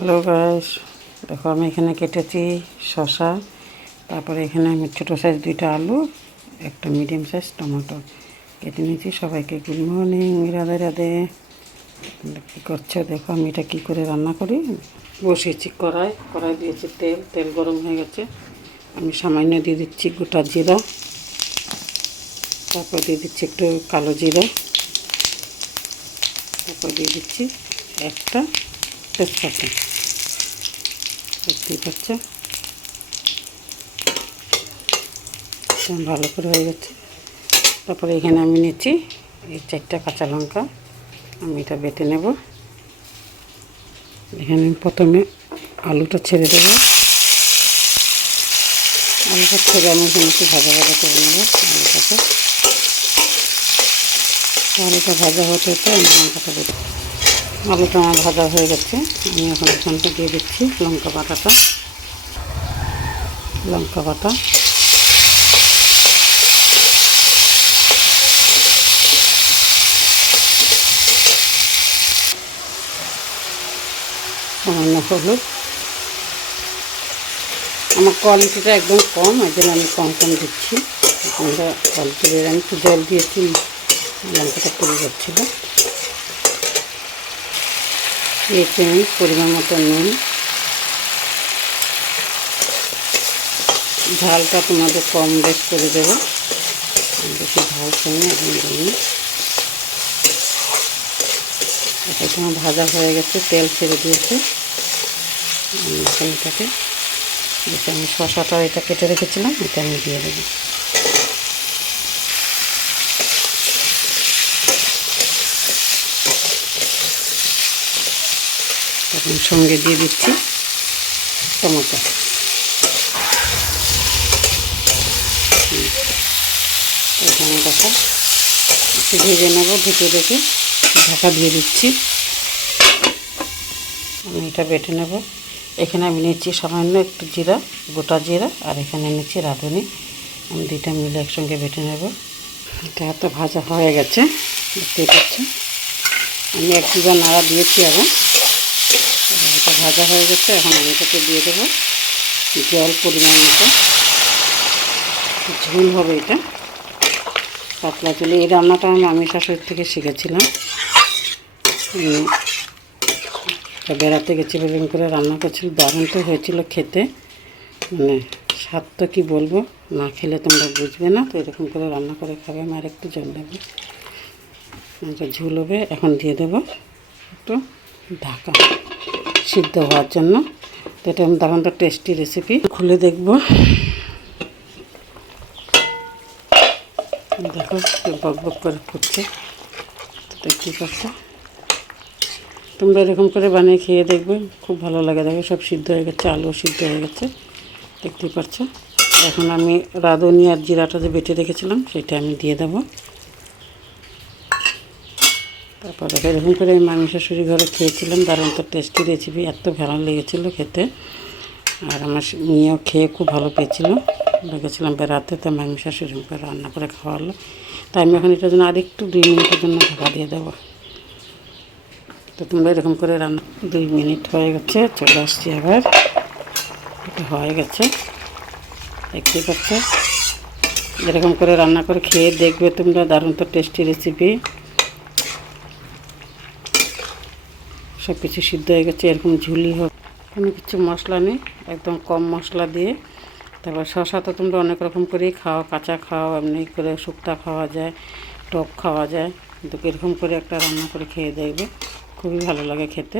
Hello guys, দেখো আমি এখানে কেটেছি শসা, তারপরে এখানে আমি ছোটো সাইজ 2টা আলু, একটা মিডিয়াম সাইজ টমেটো কেটে নিয়েছি। সবাইকে গুড মর্নিং, রাধে রাধে। কী করছো দেখো, আমি এটা কী করে রান্না করি। বসিয়েছি কড়াই দিয়েছি তেল গরম হয়ে গেছে। আমি সামান্য দিয়ে দিচ্ছি গোটা জিরা, তারপর দিয়ে দিচ্ছি একটু কালো জিরা, তারপর দিয়ে দিচ্ছি একটা তেজপাতা। দেখতেই পাচ্ছ ভালো করে হয়ে গেছে। তারপরে এখানে আমি নিচ্ছি এই 4টা কাঁচা লঙ্কা, আমি এটা বেটে নেব। এখানে আমি প্রথমে আলুটা ছেড়ে দেবো। আলুটা ছেড়ে আমি এখানে একটু ভাজা করে নেব আলুটাকে। আলুটা ভাজা হতে আমি লঙ্কাটা বেটে, আলুটা আমার ভাজা হয়ে গেছে। আমি এখন এখানটা দিয়ে দিচ্ছি লঙ্কা বাটা, সামান্য হলুদ। আমার কোয়ালিটিটা একদম কম, এই জন্য আমি কম দিচ্ছি। আমরা কোয়ালিটি আমি একটু জল দিয়েছি, লঙ্কাটা পুড়ে যাচ্ছিলো। দিয়েছি আমি পরিমাণ মতো নুন। ঝালটা তোমাদের কম বেশ করে দেবো, বেশি ঝাল খাই না এই জন্য। এটা আমার ভাজা হয়ে গেছে, তেল ছেড়ে দিয়েছে। এটাকে যেটা আমি শসাটা এটা কেটে রেখেছিলাম, এটা আমি দিয়ে দেবো। তখন সঙ্গে দিয়ে দিচ্ছি টমেটো। এখানে দেখো একটু ভেজে নেবো, ঢেকে রেখে ঢাকা দিয়ে দিচ্ছি। আমি এটা বেটে নেব। এখানে আমি নিচ্ছি সামান্য একটু জিরা, গোটা জিরা, আর এখানে নিচ্ছি রাঁধুনি। আমি 2টা মিলে একসঙ্গে বেটে নেব। এটা এত ভাজা হয়ে গেছে, দেখতেই পাচ্ছি। আমি 1-2বার নাড়া দিয়েছি আবার। এটা ভাজা হয়ে গেছে, এখন আমি এটাকে দিয়ে দেবো জল পরিমাণ মতো। ঝোল হবে এটা, পাতলা ঝোলে। এই রান্নাটা আমি মামির শাশুড়ির থেকে শিখেছিলাম। বেড়াতে গেছি বেলুন করে রান্না করছিল, দারুণ তো হয়েছিল খেতে। মানে স্বাদ তো কী বলবো, না খেলে তোমরা বুঝবে না। তো এরকম করে রান্না করে খাবে। আমি আর একটু জল দেবো, ঝোল হবে। এখন দিয়ে দেবো একটু ঢাকা সিদ্ধ হওয়ার জন্য। তো এটা দারুণ তো টেস্টি রেসিপি। খুলে দেখবো, দেখো বক বক করে ফুটছে, দেখতেই পাচ্ছ। তোমরা এরকম করে বানিয়ে খেয়ে দেখবে, খুব ভালো লাগে। দেখো সব সিদ্ধ হয়ে গেছে, আলু সিদ্ধ হয়ে গেছে, দেখতেই পাচ্ছ। এখন আমি রাঁধুনি আর জিরাটা যে বেটে রেখেছিলাম সেটা আমি দিয়ে দেবো। তারপর দেখো এরকম করে আমি মামি শাশুড়ি ঘরে খেয়েছিলাম, দারুণ তো টেস্টি রেসিপি, এত ভালো লেগেছিলো খেতে। আর আমার মেয়েও খেয়ে খুব ভালো পেয়েছিলো। লেগেছিলাম বেড়াতে, তো মামি শাশুড়ি করে রান্না করে খাওয়ালো। তাই আমি এখন এটার জন্য আরেকটু 2 মিনিটের জন্য ঢাকা দিয়ে দেবো। তো তোমরা এরকম করে রান্না, 2 মিনিট হয়ে গেছে, চলে আসছি আবার। এটা হয়ে গেছে, দেখতেই পাচ্ছ। এরকম করে রান্না করে খেয়ে দেখবে তোমরা, দারুণ তো টেস্টি রেসিপি। সব কিছু সিদ্ধ হয়ে গেছে, এরকম ঝুলি হোক। কোনো কিছু মশলা নেই, একদম কম মশলা দিয়ে। তারপর শসা তো তোমরা অনেক রকম করেই খাও, কাঁচা খাও, এমনি করে শুক্তা খাওয়া যায়, টক খাওয়া যায়। কিন্তু এরকম করে একটা রান্না করে খেয়ে দেখবে, খুবই ভালো লাগে খেতে।